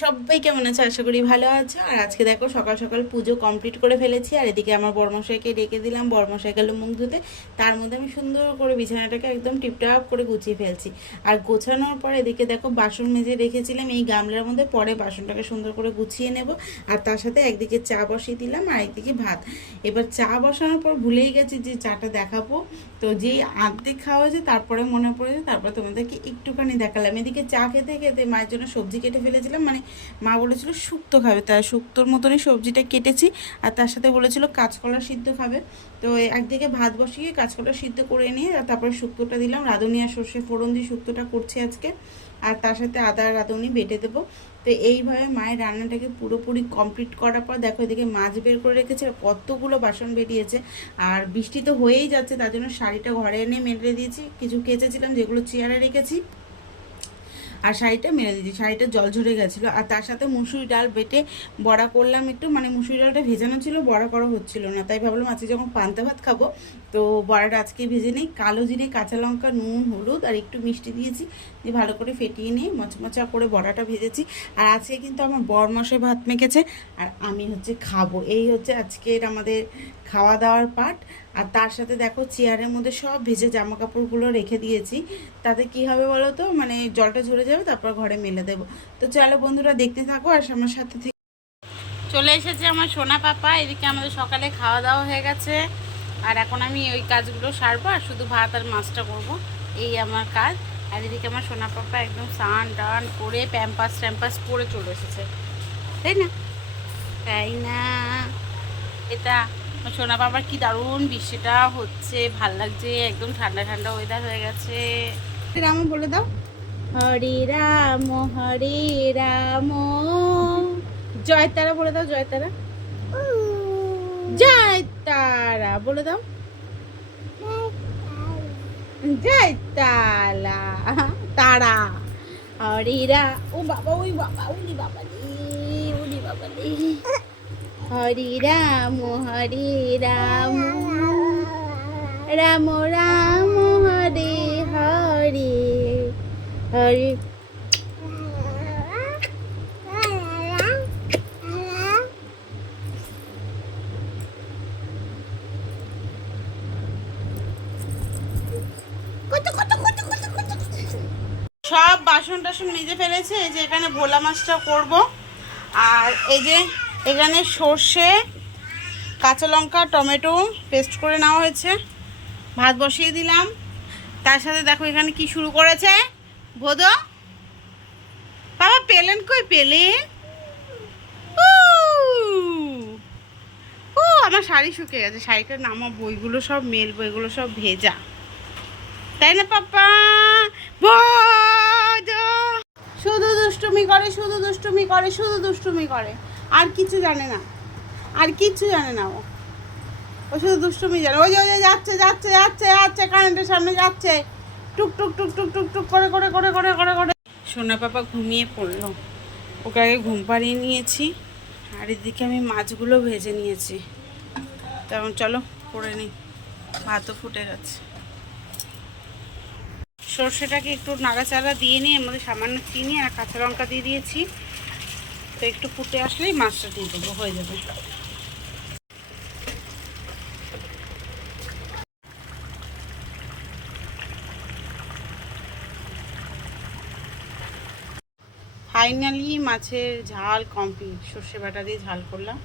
সবাই কেমন আছে? আশা করি ভালো আছো। আর আজকে দেখো, সকাল সকাল পুজো কমপ্লিট করে ফেলেছি। আর এদিকে আমার বর্মশাইকে ডেকে দিলাম। বর্মশাই গেল মুখ ধুতে। তার মধ্যে আমি সুন্দর করে বিছানাটাকে একদম টিপটাপ করে গুছিয়ে ফেলছি। আর গোছানোর পর এদিকে দেখো, বাসন মেজে রেখেছিলাম। এই গামলার মধ্যে পরে বাসনটাকে সুন্দর করে গুছিয়ে নেব। আর তার সাথে একদিকে চা বসিয়ে দিলাম, আর একদিকে ভাত। এবার চা বসানোর পর ভুলেই গেছি যে চাটা দেখাবো। তো যেই আর্ধেক খাওয়া হয়েছে, তারপরে মনে পড়েছে, তারপরে তোমাদেরকে একটুখানি দেখালাম। এদিকে চা খেতে খেতে মায়ের জন্য সবজি কেটে ফেলেছিলাম। মানে মা বলেছিল শুক্তো খাবে। তাই শুক্তোর মতনই সবজিটা কেটেছি আর তার সাথে বলেছিল কাঁচকলা সিদ্ধ খাবে। তো একদিকে ভাত বসিয়ে কাঁচকলা সিদ্ধ করে নিয়ে আর তারপরে শুক্তোটা দিলাম। রাঁধুনি আর সর্ষে ফোড়ন দিয়ে শুক্তোটা করছি আজকে। আর তার সাথে আদা রাঁধুনি বেটে দেবো। তো এইভাবে মায়ের রান্নাটাকে পুরোপুরি কমপ্লিট করার পর দেখো এদিকে মাছ বের করে রেখেছে কতগুলো বাসন বেরিয়েছে। আর বৃষ্টি তো হয়েই যাচ্ছে, তার জন্য শাড়িটা ঘরে এনে মেলে দিয়েছি। কিছু কেচেছিলাম, যেগুলো চেয়ারে রেখেছি। আর শাড়িটা মেরে দিয়েছি। শাড়িটা জল ঝরে গেছিল। আর তার সাথে মুসুরি ডাল বেটে বড়া করলাম একটু। মানে মুসুরি ডালটা ভেজানো ছিল, বড়া করা হচ্ছিল না। তাই ভাবলাম আজকে যখন পান্তা ভাত খাব, তো বড়াটা আজকে ভেজে নেই। কালো জিরে, কাঁচা লঙ্কা, নুন, হলুদ আর একটু মিষ্টি দিয়েছি। দিয়ে ভালো করে ফেটিয়ে নিয়ে মচমচা করে বড়াটা ভেজেছি। আর আজকে কিন্তু আমার বর মশাই ভাত মেখেছে। আর আমি হচ্ছে খাব। এই হচ্ছে আজকের আমাদের খাওয়া দাওয়ার পার্ট। আর তার সাথে দেখো চেয়ারের মধ্যে সব ভেজে জামা কাপড়গুলো রেখে দিয়েছি। তাতে কি হবে বলো তো মানে জলটা ঝরে যাবে, তারপর ঘরে মেলে দেবো। তো চলো বন্ধুরা, দেখতে থাকো আর আমার সাথে থেকে চলে এসেছে আমার সোনা পাপা। এদিকে আমাদের সকালে খাওয়া দাওয়া হয়ে গেছে। আর এখন আমি ওই কাজগুলো সারবো আর শুধু ভাত আর মাছটা করব। এই আমার কাজ। আর এদিকে আমার সোনা পাপা একদম স্নান টান করে প্যাম্পাস ট্যাম্পাস পরে চলে এসেছে। তাই না? তাই না? এটা সোনা বাবার কি দারুণ বৃষ্টিটা হচ্ছে ভালো লাগছে একদম ঠান্ডা ঠান্ডা ওয়েদার হয়ে গেছে। রাম বলে দাও। হরে রাম হরে রাম। জয় তারা বলে দাও জয় তারা জয় তারা বলে দাও। জয় তালা তারা। হরে রা ও বাবা ওই বাবা উনি বাবা রে উনি বাবা রে। হরে রাম, হরি রাম। রাম রাম, হরে হরে। হরে। সব বাসন টাসন মেজে ফেলেছে, এই যে এখানে ভোলা মাছটা করব। আর এই যে এখানে সর্ষে কাঁচা লঙ্কা টমেটো পেস্ট করে নেওয়া হয়েছে। ভাত বসিয়ে দিলাম। তার সাথে দেখো এখানে কি শুরু করেছে। ভোদ। বাবা পেলেন কই? পেলেন উ, ও আমার শাড়ি শুকিয়ে গেছে। শাড়িটার নামা বইগুলো সব মেল বইগুলো সব ভেজা। তাই না পাপা শুধু দুষ্টুমি করে শুধু দুষ্টুমি করে শুধু দুষ্টুমি করে। আর কিছু জানে না। আর কিচ্ছু জানে না ও। ও শুধু দুষ্টুমি জানে। ওই যে ওই যে, যাচ্ছে যাচ্ছে যাচ্ছে যাচ্ছে কারেন্টের সামনে যাচ্ছে। টুক টুক টুক টুক টুক টুক করে করে করে করে করে করে। সোনা পাপা ঘুমিয়ে পড়ল। ওকে আগে ঘুম পাড়িয়ে নিয়েছি। আর এদিকে আমি মাছগুলো ভেজে নিয়েছি। তখন চলো, করে নিই। ভাতও ফুটে গেছে। সর্ষেটাকে একটু নাড়াচাড়া দিয়ে নিয়ে, এর মধ্যে সামান্য চিনি আর কাঁচা লঙ্কা দিয়ে দিয়েছি। তো একটু ফুটে আসলেই মাছটা দিয়ে দেবো, হয়ে যাবে। ফাইনালি মাছের ঝাল কমপ্লিট সর্ষে বাটা দিয়ে ঝাল করলাম।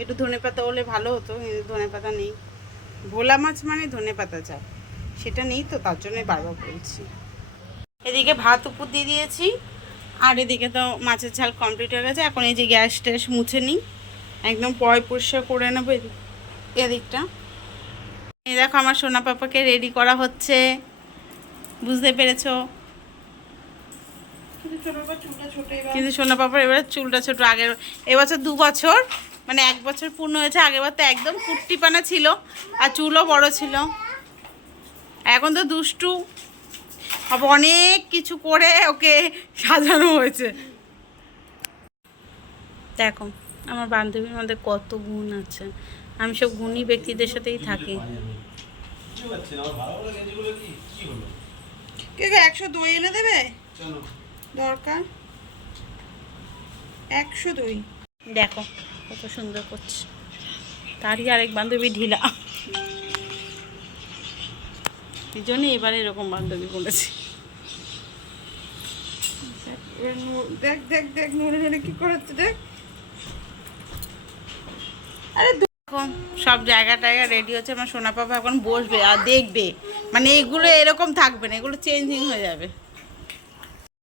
একটু ধনে পাতা হলে ভালো হতো, কিন্তু ধনে পাতা নেই। ভোলা মাছ মানে ধনে পাতা চাই। সেটা নেই তো, তার জন্যই বারবার বলছি। এদিকে ভাত উপর দিয়ে দিয়েছি। আর এদিকে তো মাছের ঝাল কমপ্লিট হয়ে গেছে। এখন এই যে গ্যাস ট্যাস মুছে নিই। একদম পয় পরিষ্কার করে নেব এদিক এদিকটা। এই দেখো আমার সোনা পাপাকে রেডি করা হচ্ছে। বুঝতে পেরেছ? কিন্তু সোনা পাপার এবার। চুলটা ছোট। আগের এবছর দু বছর মানে এক বছর পূর্ণ হয়েছে আগেরবার তো একদম কুট্টিপানা ছিল আর চুলও বড় ছিল। এখন তো দুষ্টু আবার অনেক কিছু করে ওকে সাজানো হয়েছে। দেখো আমার বান্ধবীর মধ্যে কত গুণ আছে। আমি সব গুণী ব্যক্তিদের সাথেই থাকি। কে কে একশো দই এনে দেবে? দরকার? একশো দুই। দেখো কত সুন্দর করছে। তারই আরেক বান্ধবী ঢিলা। এই জন্যই এবারে এরকম বান্ধবী নূর- দেখ দেখ দেখ নড়ে নড়ে কি করাচ্ছে দেখ। আরে এখন সব জায়গা টায়গা রেডি হচ্ছে আমার সোনা পাপা এখন বসবে আর দেখবে। মানে এগুলো এরকম থাকবে না এগুলো চেঞ্জিং হয়ে যাবে।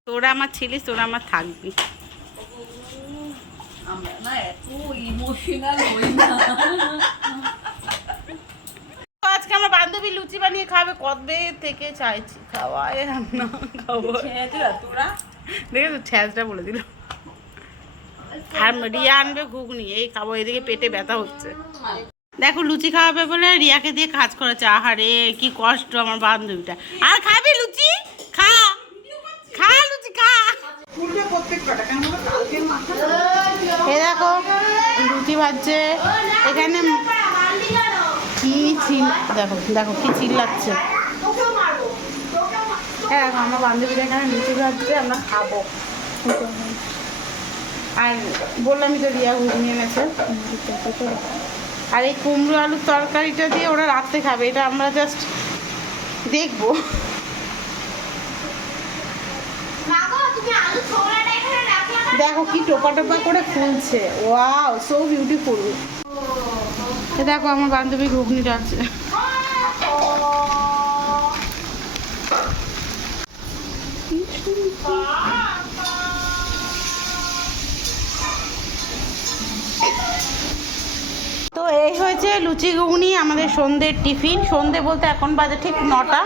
তোরা আমার ছিলিস তোরা আমার থাকবি। আমরা না এত ইমোশনাল হই না। আজকে আমার বান্ধবী লুচি বানিয়ে খাবে কবে থেকে চাইছি? খাওয়াই রান্না খাব ছেঁচড়া তোরা? দেখে তো ছ্যাঁচটা বলে দিল। আর রিয়া আনবে ঘুগনি এই খাব এদিকে পেটে ব্যথা হচ্ছে। দেখো লুচি খাওয়াবে বলে রিয়াকে দিয়ে কাজ করেছে আহারে কি কষ্ট আমার বান্ধবীটা। আর খাবি লুচি? খা। খা লুচি খা। এ দেখো লুচি ভাজছে। এখানে কি চিল দেখো দেখো কি চিল্লাচ্ছে। হ্যাঁ দেখো আমার বান্ধবীরা এখানে লুচি আমরা খাব। আর বললামই তো রিয়া ঘুগনি এনেছে। আর এই কুমড়ো আলুর তরকারিটা দিয়ে ওরা রাত্রে খাবে এটা আমরা জাস্ট দেখব। দেখো কি টোপা টোপা করে ফুলছে। ওয়াও সো বিউটিফুল দেখো আমার বান্ধবী ঘুগনি রাখছে তো এই হয়েছে লুচি ঘুগনি, আমাদের সন্ধ্যের টিফিন। সন্ধে বলতে এখন বাজে ঠিক নটা।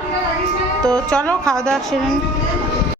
তো চলো, খাওয়া দাওয়া সেরে।